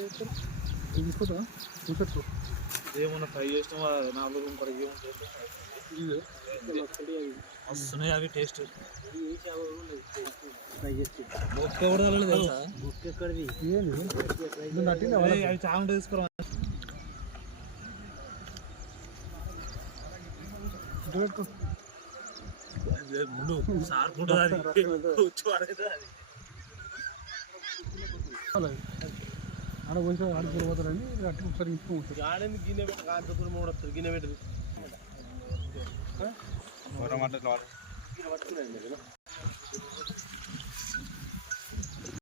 తీసుకుంటా చూపెట్టు ఏమన్నా ఫ్రై చేసిన నాలుగు ఇంకొకటి వస్తున్నాయి అవి టేస్ట్ బొక్క కూడా తెలుసా బొక్క ఎక్కడిది అవి చాలా తీసుకురా ముందు సార్కుంటుంది అది ఆడ కొంచెం ఆడిపోయి పోతారని అట్లా ఒకసారి ఇంచుకోవచ్చు గిన్నె పెట్టి కాంతపురం వస్తారు గిన్నె పెట్టి